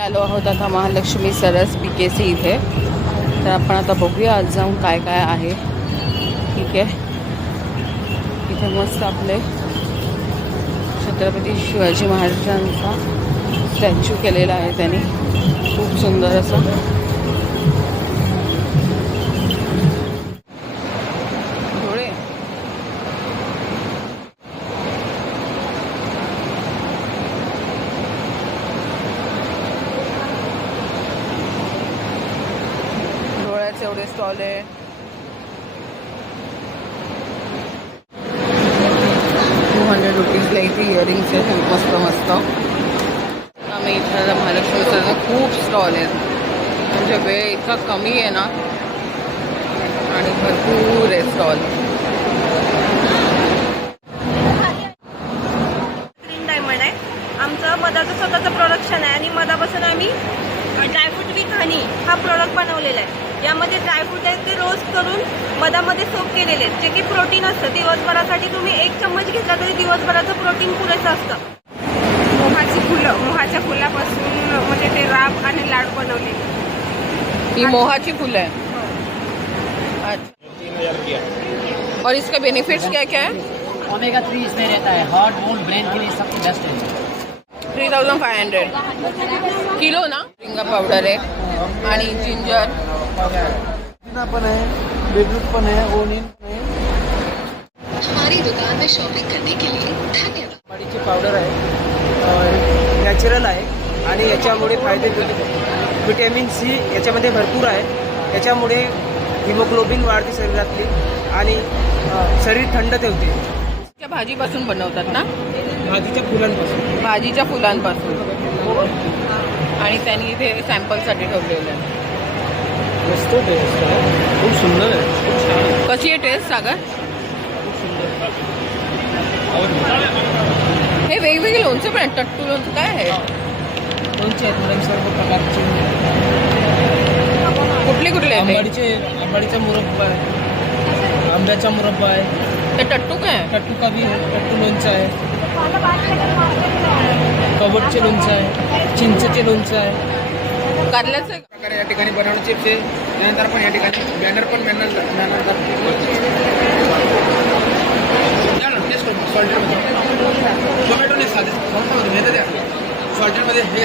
आलो आहोत आता महालक्ष्मी सरस PKC इथे. तर आपण आता बघूया आज जाऊन काय काय आहे. ठीक आहे, इथे मस्त आपले छत्रपती शिवाजी महाराजांचा स्टॅच्यू केलेला आहे त्यांनी, खूप सुंदर असं. एवढे स्टॉल आहे. ₹200 इथे इयरिंग्स आहेत मस्त मस्त. आम्ही इथं महालक्ष्मी सरला खूप स्टॉल आहेत, म्हणजे वेळ इतका कमी आहे ना आणि भरपूर आहे स्टॉल. ग्रीन डायमंड आहे आमचं मधाचं स्वतःचं प्रोडक्शन आहे आणि मधापासून आम्ही ड्रायफ्रूट विथ हनी हा प्रोडक्ट बनवलेला आहे. यामध्ये ड्रायफ्रूट आहेत ते रोस्ट करून मधामध्ये सोप केलेले आहेत, जे की प्रोटीन असतं. दिवसभरासाठी तुम्ही 1 चम्मच घेतला तरी दिवसभराचं प्रोटीन पुरेसं असतं. मोहाची फुलं, मोहाच्या फुलापासून म्हणजे ते राब आणि लाडू बनवलेले. ही मोहाची फुलं आहे. अच्छा, और इसके बेनिफिट्स क्या क्या है? ओमेगा 3 इसमें रहता है, हार्ट बोन ब्रेन के लिए सबसे बेस्ट है. 3500 किलो ना. रिंगा पावडर आहे आणि जिंजर पण आहे, बीटरूट पण आहे, ओनियन पण आहे. हमारी दुकान में शॉपिंग करने के लिए धन्यवाद. आंबाडीची पावडर आहे, नॅचरल आहे आणि याच्यामुळे फायदे विटॅमिन C याच्यामध्ये भरपूर आहे. याच्यामुळे हिमोग्लोबिन वाढते शरीरातली आणि शरीर थंड ठेवते. त्या भाजीपासून बनवतात ना, भाजीच्या फुलांपासून. भाजीच्या फुलांपासून. आणि त्यांनी इथे सॅम्पलसाठी ठेवलेलं आहे. मस्त टेस्ट आहे, खूप सुंदर आहे, खूप छान आहे. कशी आहे टेस्ट सागर? हे वेगवेगळे लोणचे पण आहेत. टट्टू लोणचं काय आहे? लोणचे आहेत मॅडम, सर्व प्रकारचे. कुठले कुठले आहेत? आंबाडीचा मुरब्बा आहे, आंब्याचा मुरब्बा आहे. ते टट्टू काय आहे? टट्टू का भी है, टट्टू लोणचं आहे, कवटचे लोणचं आहे, चिंचचे लोणचं आहे. कारल्याचं आहे? प्रकारे या ठिकाणी बनवणे चिप्स आहे. त्यानंतर आपण या ठिकाणी बॅनर पण सॉल्टेडमध्ये टोमॅटो नाही, साधे सॉल्टेडमध्ये हे